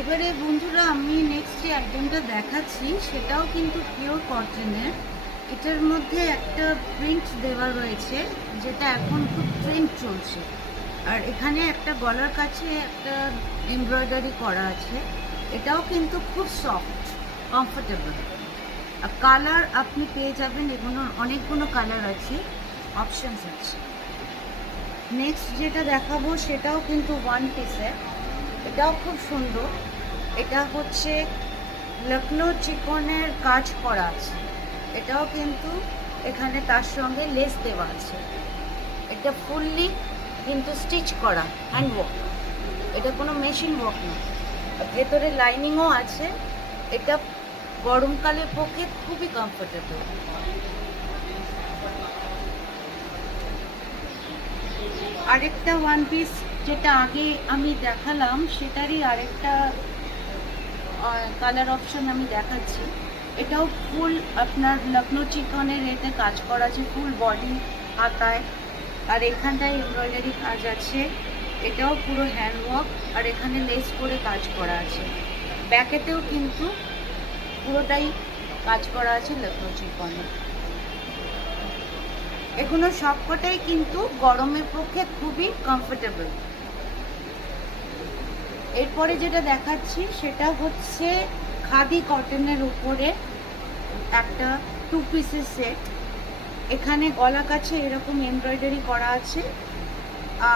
এবারে বন্ধুরা আমি নেক্সট যে আইটেমটা দেখাচ্ছি সেটাও কিন্তু পিওর কটনের। এটার মধ্যে একটা প্রিন্ট দেওয়া রয়েছে যেটা এখন খুব ট্রেন্ড চলছে। আর এখানে একটা গলার কাছে একটা এমব্রয়ডারি করা আছে। এটাও কিন্তু খুব সফট, কমফোর্টেবল। আর কালার আপনি পেয়ে যাবেন, এগুলো অনেকগুলো কালার আছে, অপশানস আছে। নেক্সট যেটা দেখাবো সেটাও কিন্তু ওয়ান পিসের। এটাও খুব সুন্দর। এটা হচ্ছে লখনৌ চিকনের কাজ করা আছে। এটাও কিন্তু এখানে তার সঙ্গে লেস দেওয়া আছে। এটা ফুললি কিন্তু স্টিচ করা, হ্যান্ডওয়ার্ক। এটা কোনো মেশিন ওয়ার্ক না। ভেতরে লাইনিংও আছে। এটা গরমকালের পক্ষে খুবই কমফোর্টেবল। আরেকটা ওয়ান পিস যেটা আগে আমি দেখালাম সেটারই আরেকটা কালার অপশন আমি দেখাচ্ছি। এটাও ফুল আপনার লখনৌ চিকনের এতে কাজ করা আছে, ফুল বডি হাতায়। আর এখানটায় এমব্রয়ডারি কাজ আছে। এটাও পুরো হ্যান্ডওয়ার্ক। আর এখানে লেস করে কাজ করা আছে। ব্যাকেতেও কিন্তু পুরোটাই কাজ করা আছে লখনৌ চিকনে। এগুলো সবকটাই কিন্তু গরমের পক্ষে খুবই কমফোর্টেবল। এরপরে যেটা দেখাচ্ছি সেটা হচ্ছে খাদি কটনের উপরে একটা টু পিসের সেট। এখানে গলা কাছে এরকম এমব্রয়ডারি করা আছে।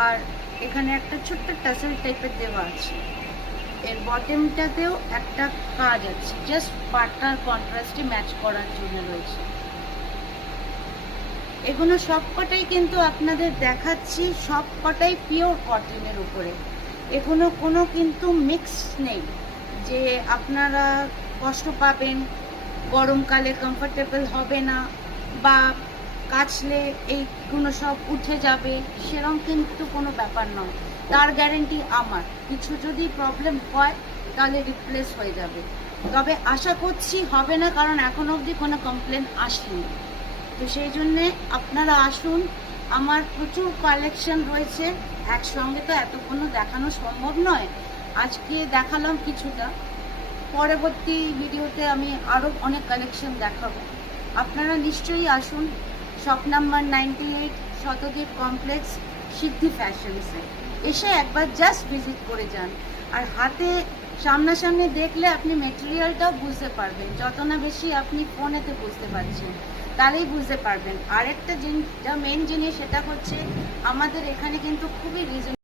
আর এখানে একটা ছোট্ট টাসেল টাইপের দেওয়া আছে। এর বটমটাতেও একটা কাজ আছে, জাস্ট পাটটার কন্ট্রাস্টে ম্যাচ করার জন্য রয়েছে। এগুলো সবকটাই কিন্তু আপনাদের দেখাচ্ছি, সবকটাই পিওর কটনের উপরে। এগুলো কোনো কিন্তু মিক্স নেই যে আপনারা কষ্ট পাবেন, গরমকালে কমফোর্টেবল হবে না, বা কাচলে এইগুলো সব উঠে যাবে, সেরকম কিন্তু কোনো ব্যাপার নয়। তার গ্যারেন্টি আমার। কিছু যদি প্রবলেম হয় তাহলে রিপ্লেস হয়ে যাবে। তবে আশা করছি হবে না, কারণ এখনো অবধি কোনো কমপ্লেন আসেনি। তো সেই জন্যে আপনারা আসুন। আমার প্রচুর কালেকশন রয়েছে, একসঙ্গে তো এতক্ষণ দেখানো সম্ভব নয়। আজকে দেখালাম কিছুটা, পরবর্তী ভিডিওতে আমি আরও অনেক কালেকশন দেখাবো। আপনারা নিশ্চয়ই আসুন। শপ নাম্বার 98, শতদ্বীপ কমপ্লেক্স, সিদ্ধি ফ্যাশনসে এসে একবার জাস্ট ভিজিট করে যান। আর হাতে সামনাসামনি দেখলে আপনি মেটেরিয়ালটাও বুঝতে পারবেন। যত না বেশি আপনি ফোনেতে বুঝতে পারছেন তাহলেই বুঝতে পারবেন। আরেকটা মেন জিনিস সেটা হচ্ছে আমাদের এখানে কিন্তু খুবই রিজনেবল